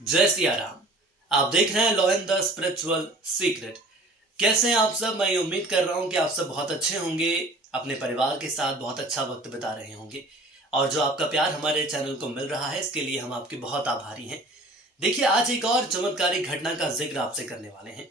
जय सिया राम। आप देख रहे हैं law in the spiritual secret. कैसे हैं आप सब? मैं उम्मीद कर रहा हूं कि आप सब बहुत अच्छे होंगे, अपने परिवार के साथ बहुत अच्छा वक्त बिता रहे होंगे और जो आपका प्यार हमारे चैनल को मिल रहा है इसके लिए हम आपके बहुत आभारी हैं। देखिए, आज एक और चमत्कारिक घटना का जिक्र आपसे करने वाले हैं।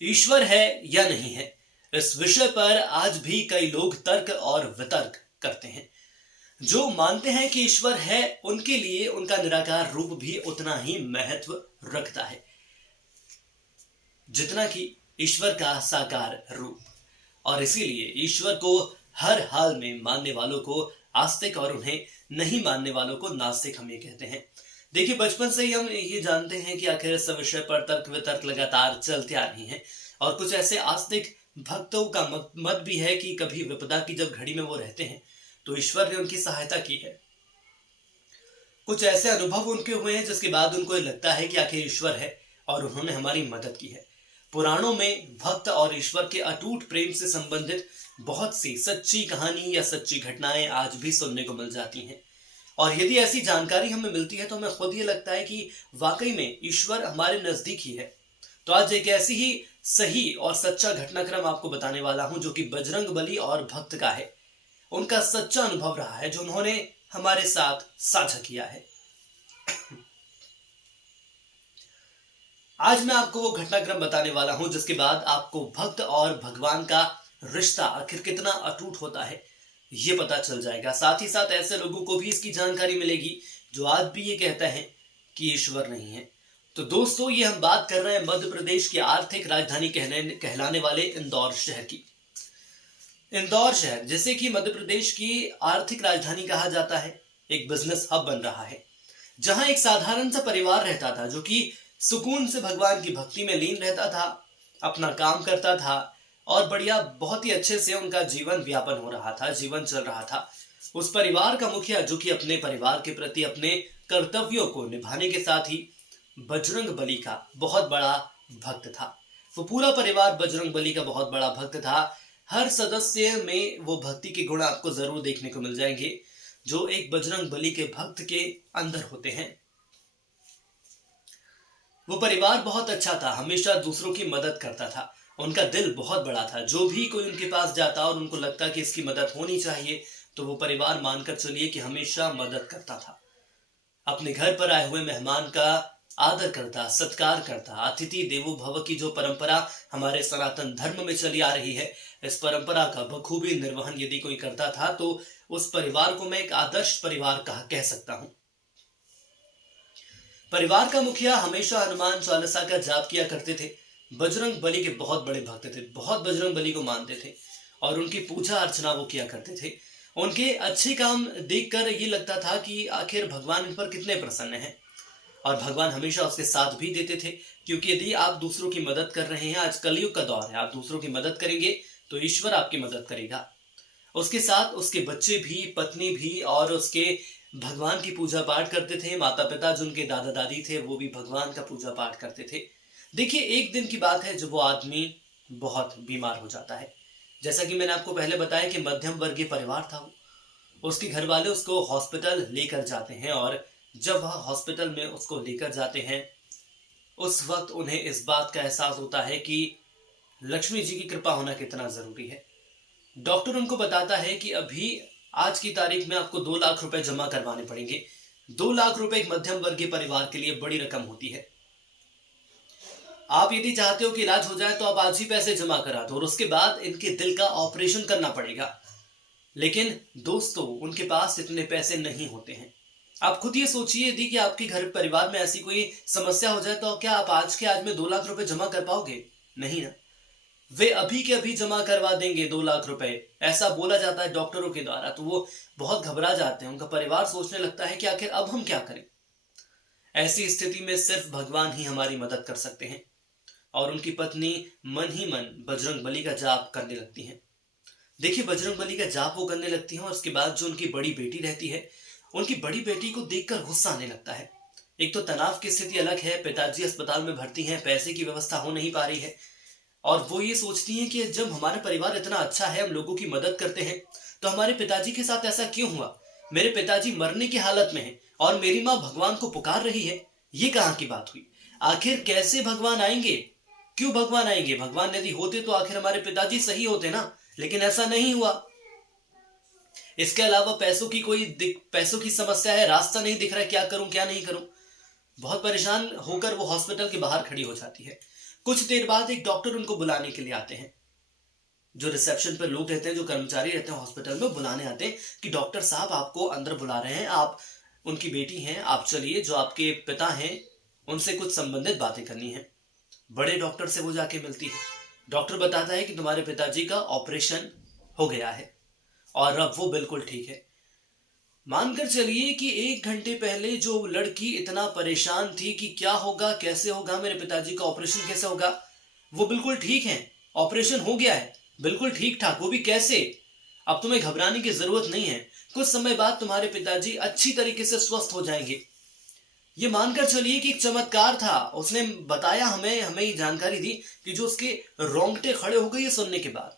ईश्वर है या नहीं है, इस विषय पर आज भी कई लोग तर्क और वितर्क करते हैं। जो मानते हैं कि ईश्वर है उनके लिए उनका निराकार रूप भी उतना ही महत्व रखता है जितना कि ईश्वर का साकार रूप। और इसीलिए ईश्वर को हर हाल में मानने वालों को आस्तिक और उन्हें नहीं मानने वालों को नास्तिक हम ये कहते हैं। देखिए, बचपन से ही हम ये जानते हैं कि आखिर इस विषय पर तर्क वितर्क लगातार चलते आ रही हैं और कुछ ऐसे आस्तिक भक्तों का मत भी है कि कभी विपदा की जब घड़ी में वो रहते हैं तो ईश्वर ने उनकी सहायता की है। कुछ ऐसे अनुभव उनके हुए हैं जिसके बाद उनको लगता है कि आखिर ईश्वर है और उन्होंने हमारी मदद की है। पुराणों में भक्त और ईश्वर के अटूट प्रेम से संबंधित बहुत सी सच्ची कहानी या सच्ची घटनाएं आज भी सुनने को मिल जाती हैं। और यदि ऐसी जानकारी हमें मिलती है तो हमें खुद ये लगता है कि वाकई में ईश्वर हमारे नजदीक ही है। तो आज एक ऐसी ही सही और सच्चा घटनाक्रम आपको बताने वाला हूं जो कि बजरंगबली और भक्त का है। उनका सच्चा अनुभव रहा है जो उन्होंने हमारे साथ साझा किया है। आज मैं आपको वो घटनाक्रम बताने वाला हूं जिसके बाद आपको भक्त और भगवान का रिश्ता आखिर कितना अटूट होता है ये पता चल जाएगा। साथ ही साथ ऐसे लोगों को भी इसकी जानकारी मिलेगी जो आज भी ये कहते हैं कि ईश्वर नहीं है। तो दोस्तों, ये हम बात कर रहे हैं मध्य प्रदेश की आर्थिक राजधानी कहलाने वाले इंदौर शहर की। इंदौर शहर जिसे कि मध्य प्रदेश की आर्थिक राजधानी कहा जाता है, एक बिजनेस हब बन रहा है जहां एक साधारण सा परिवार रहता था जो कि सुकून से भगवान की भक्ति में लीन रहता था, अपना काम करता था और बढ़िया बहुत ही अच्छे से उनका जीवन व्यापन हो रहा था, जीवन चल रहा था। उस परिवार का मुखिया जो कि अपने परिवार के प्रति अपने कर्तव्यों को निभाने के साथ ही बजरंगबली का बहुत बड़ा भक्त था। वो पूरा परिवार बजरंगबली का बहुत बड़ा भक्त था। हर सदस्य में वो भक्ति के गुण आपको जरूर देखने को मिल जाएंगे जो एक बजरंगबली के भक्त के अंदर होते हैं। वो परिवार बहुत अच्छा था, हमेशा दूसरों की मदद करता था। उनका दिल बहुत बड़ा था। जो भी कोई उनके पास जाता और उनको लगता कि इसकी मदद होनी चाहिए तो वो परिवार मानकर चलिए कि हमेशा मदद करता था। अपने घर पर आए हुए मेहमान का आदर करता, सत्कार करता। अतिथि देवो भव की जो परंपरा हमारे सनातन धर्म में चली आ रही है, इस परंपरा का बखूबी निर्वहन यदि कोई करता था तो उस परिवार को मैं एक आदर्श परिवार कह सकता हूं। परिवार का मुखिया हमेशा हनुमान चालीसा का जाप किया करते थे। बजरंग बली के बहुत बड़े भक्त थे, बहुत बजरंग बली को मानते थे और उनकी पूजा अर्चना वो किया करते थे। उनके अच्छे काम देखकर ये लगता था कि आखिर भगवान इन पर कितने प्रसन्न हैं और भगवान हमेशा उसके साथ भी देते थे। क्योंकि यदि आप दूसरों की मदद कर रहे हैं, आज कलयुग का दौर है, आप दूसरों की मदद करेंगे तो ईश्वर आपकी मदद करेगा। उसके साथ उसके बच्चे भी, पत्नी भी और उसके भगवान की पूजा पाठ करते थे। माता पिता जो उनके दादा दादी थे वो भी भगवान का पूजा पाठ करते थे। देखिए, एक दिन की बात है जब वो आदमी बहुत बीमार हो जाता है। जैसा कि मैंने आपको पहले बताया कि मध्यम वर्गीय परिवार था वो। उसके घर वाले उसको हॉस्पिटल लेकर जाते हैं और जब वह हॉस्पिटल में उसको लेकर जाते हैं उस वक्त उन्हें इस बात का एहसास होता है कि लक्ष्मी जी की कृपा होना कितना जरूरी है। डॉक्टर उनको बताता है कि अभी आज की तारीख में आपको 2 लाख रुपए जमा करवाने पड़ेंगे। 2 लाख रुपए एक मध्यम वर्गीय परिवार के लिए बड़ी रकम होती है। आप यदि चाहते हो कि इलाज हो जाए तो आप आज ही पैसे जमा करा दो और उसके बाद इनके दिल का ऑपरेशन करना पड़ेगा। लेकिन दोस्तों, उनके पास इतने पैसे नहीं होते हैं। आप खुद ये सोचिए, यदि कि आपके घर परिवार में ऐसी कोई समस्या हो जाए तो क्या आप आज के आज में 2 लाख रुपए जमा कर पाओगे? नहीं ना। वे अभी के अभी जमा करवा देंगे 2 लाख रुपए, ऐसा बोला जाता है डॉक्टरों के द्वारा। तो वो बहुत घबरा जाते हैं। उनका परिवार सोचने लगता है कि आखिर अब हम क्या करें। ऐसी स्थिति में सिर्फ भगवान ही हमारी मदद कर सकते हैं और उनकी पत्नी मन ही मन बजरंगबली का जाप करने लगती हैं। देखिए, बजरंगबली का जाप वो करने लगती हैं और उसके बाद जो उनकी बड़ी बेटी रहती है, उनकी बड़ी बेटी को देखकर गुस्सा आने लगता है। एक तो तनाव की स्थिति अलग है, पिताजी अस्पताल में भर्ती हैं, पैसे की व्यवस्था हो नहीं पा रही है और वो ये सोचती हैं कि जब हमारा परिवार इतना अच्छा है, हम लोगों की मदद करते हैं, तो हमारे पिताजी के साथ ऐसा क्यों हुआ? मेरे पिताजी मरने की हालत में हैं और मेरी माँ भगवान को पुकार रही है। ये कहाँ की बात हुई? आखिर कैसे भगवान आएंगे? क्यों भगवान आएंगे? भगवान यदि होते तो आखिर हमारे पिताजी सही होते ना, लेकिन ऐसा नहीं हुआ। इसके अलावा पैसों की समस्या है, रास्ता नहीं दिख रहा है, क्या करूं क्या नहीं करूं। बहुत परेशान होकर वो हॉस्पिटल के बाहर खड़ी हो जाती है। कुछ देर बाद एक डॉक्टर उनको बुलाने के लिए आते हैं। जो रिसेप्शन पर लोग रहते हैं, जो कर्मचारी रहते हैं हॉस्पिटल में, बुलाने आते हैं कि डॉक्टर साहब आपको अंदर बुला रहे हैं, आप उनकी बेटी हैं, आप चलिए, जो आपके पिता हैं उनसे कुछ संबंधित बातें करनी है। बड़े डॉक्टर से वो जाके मिलती है। डॉक्टर बताता है कि तुम्हारे पिताजी का ऑपरेशन हो गया है और अब वो बिल्कुल ठीक है। मानकर चलिए कि 1 घंटे पहले जो लड़की इतना परेशान थी कि क्या होगा, कैसे होगा, मेरे पिताजी का ऑपरेशन कैसे होगा, वो बिल्कुल ठीक है, ऑपरेशन हो गया है, बिल्कुल ठीक ठाक, वो भी कैसे। अब तुम्हें घबराने की जरूरत नहीं है, कुछ समय बाद तुम्हारे पिताजी अच्छी तरीके से स्वस्थ हो जाएंगे। ये मानकर चलिए कि एक चमत्कार था। उसने बताया, हमें ये जानकारी दी कि जो उसके रोंगटे खड़े हो गए ये सुनने के बाद।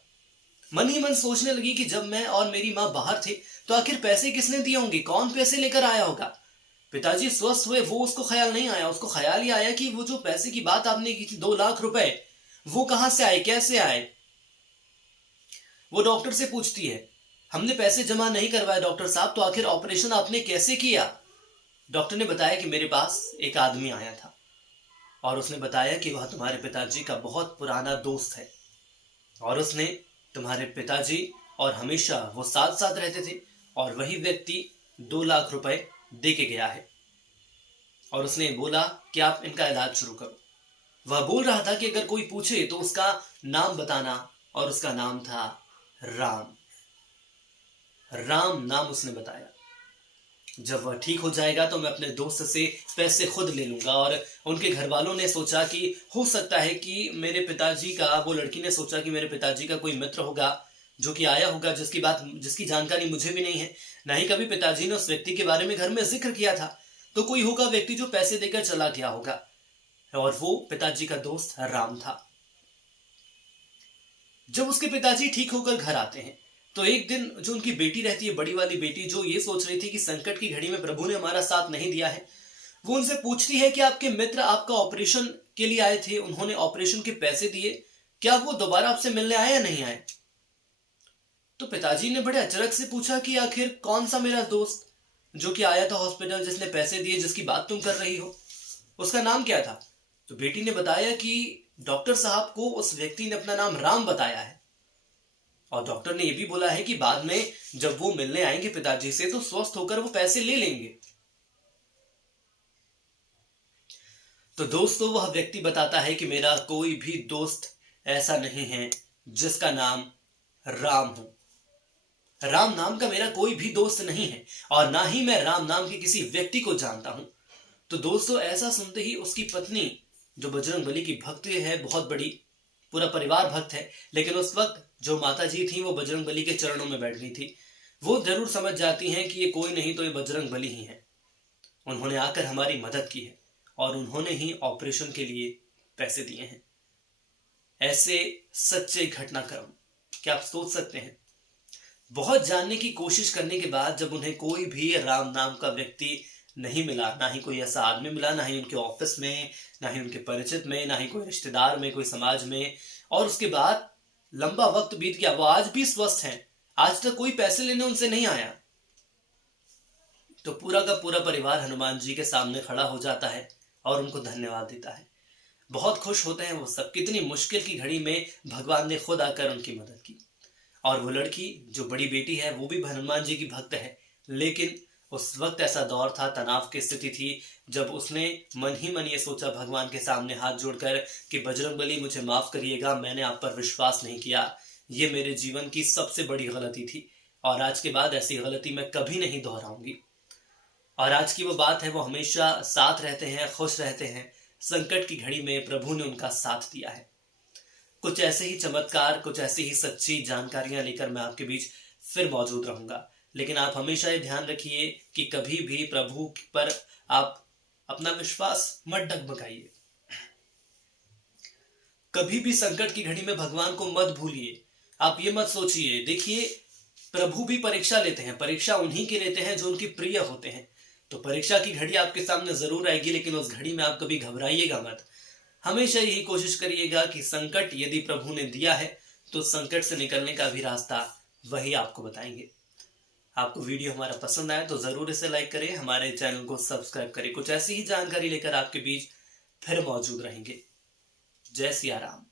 मन ही मन सोचने लगी कि जब मैं और मेरी मां बाहर थे तो आखिर पैसे किसने दिए होंगे, कौन पैसे लेकर आया होगा। पिताजी स्वस्थ हुए, वो उसको ख्याल नहीं आया। उसको ख्याल ही आया कि वो जो पैसे की बात आपने की थी 2 लाख रुपए, वो कहां से आए, कैसे आए। वो डॉक्टर से पूछती है, हमने पैसे जमा नहीं करवाए डॉक्टर साहब, तो आखिर ऑपरेशन आपने कैसे किया। डॉक्टर ने बताया कि मेरे पास एक आदमी आया था और उसने बताया कि वह तुम्हारे पिताजी का बहुत पुराना दोस्त है और उसने तुम्हारे पिताजी और हमेशा वो साथ साथ रहते थे और वही व्यक्ति 2 लाख रुपए दे के गया है और उसने बोला कि आप इनका इलाज शुरू करो। वह बोल रहा था कि अगर कोई पूछे तो उसका नाम बताना और उसका नाम था राम। राम नाम उसने बताया। जब वह ठीक हो जाएगा तो मैं अपने दोस्त से पैसे खुद ले लूंगा। और उनके घर वालों ने सोचा कि हो सकता है कि मेरे पिताजी का, वो लड़की ने सोचा कि मेरे पिताजी का कोई मित्र होगा जो कि आया होगा, जिसकी जानकारी मुझे भी नहीं है, ना ही कभी पिताजी ने उस व्यक्ति के बारे में घर में जिक्र किया था। तो कोई होगा व्यक्ति जो पैसे देकर चला गया होगा और वो पिताजी का दोस्त राम था। जब उसके पिताजी ठीक होकर घर आते हैं तो एक दिन जो उनकी बेटी रहती है, बड़ी वाली बेटी, जो ये सोच रही थी कि संकट की घड़ी में प्रभु ने हमारा साथ नहीं दिया है, वो उनसे पूछती है कि आपके मित्र आपका ऑपरेशन के लिए आए थे, उन्होंने ऑपरेशन के पैसे दिए, क्या वो दोबारा आपसे मिलने आए या नहीं आए। तो पिताजी ने बड़े अचरज से पूछा कि आखिर कौन सा मेरा दोस्त जो कि आया था हॉस्पिटल, जिसने पैसे दिए, जिसकी बात तुम कर रही हो, उसका नाम क्या था। तो बेटी ने बताया कि डॉक्टर साहब को उस व्यक्ति ने अपना नाम राम बताया है और डॉक्टर ने यह भी बोला है कि बाद में जब वो मिलने आएंगे पिताजी से तो स्वस्थ होकर वो पैसे ले लेंगे। तो दोस्तों, वह व्यक्ति बताता है कि मेरा कोई भी दोस्त ऐसा नहीं है जिसका नाम राम हो। राम नाम का मेरा कोई भी दोस्त नहीं है और ना ही मैं राम नाम के किसी व्यक्ति को जानता हूं। तो दोस्तों, ऐसा सुनते ही उसकी पत्नी, जो बजरंगबली की भक्त है, बहुत बड़ी, पूरा परिवार भक्त है, लेकिन उस वक्त जो माता जी थी वो बजरंगबली के चरणों में बैठ गई थी। वो जरूर समझ जाती हैं कि ये कोई नहीं तो ये बजरंगबली ही है। उन्होंने आकर हमारी मदद की है और उन्होंने ही ऑपरेशन के लिए पैसे दिए हैं। ऐसे सच्चे घटनाक्रम क्या आप सोच सकते हैं। बहुत जानने की कोशिश करने के बाद जब उन्हें कोई भी राम नाम का व्यक्ति नहीं मिला, ना ही कोई ऐसा आदमी मिला, ना ही उनके ऑफिस में, ना ही उनके परिचित में, ना ही कोई रिश्तेदार में, कोई समाज में, और उसके बाद लंबा वक्त बीत गया, वो आज भी स्वस्थ हैं, आज तक कोई पैसे लेने उनसे नहीं आया, तो पूरा का पूरा परिवार हनुमान जी के सामने खड़ा हो जाता है और उनको धन्यवाद देता है। बहुत खुश होते हैं वो सब। कितनी मुश्किल की घड़ी में भगवान ने खुद आकर उनकी मदद की। और वो लड़की जो बड़ी बेटी है वो भी हनुमान जी की भक्त है, लेकिन उस वक्त ऐसा दौर था, तनाव की स्थिति थी, जब उसने मन ही मन ये सोचा भगवान के सामने हाथ जोड़कर कि बजरंगबली मुझे माफ करिएगा, मैंने आप पर विश्वास नहीं किया, ये मेरे जीवन की सबसे बड़ी गलती थी और आज के बाद ऐसी गलती मैं कभी नहीं दोहराऊंगी। और आज की वो बात है, वो हमेशा साथ रहते हैं, खुश रहते हैं। संकट की घड़ी में प्रभु ने उनका साथ दिया है। कुछ ऐसे ही चमत्कार, कुछ ऐसी ही सच्ची जानकारियां लेकर मैं आपके बीच फिर मौजूद रहूंगा, लेकिन आप हमेशा ये ध्यान रखिए कि कभी भी प्रभु पर आप अपना विश्वास मत डगमगाइए। कभी भी संकट की घड़ी में भगवान को मत भूलिए। आप ये मत सोचिए, देखिए प्रभु भी परीक्षा लेते हैं, परीक्षा उन्हीं के लेते हैं जो उनके प्रिय होते हैं। तो परीक्षा की घड़ी आपके सामने जरूर आएगी, लेकिन उस घड़ी में आप कभी घबराइएगा मत। हमेशा यही कोशिश करिएगा कि संकट यदि प्रभु ने दिया है तो संकट से निकलने का भी रास्ता वही आपको बताएंगे। आपको वीडियो हमारा पसंद आया तो जरूर इसे लाइक करें, हमारे चैनल को सब्सक्राइब करें। कुछ ऐसी ही जानकारी लेकर आपके बीच फिर मौजूद रहेंगे। जय सिया राम।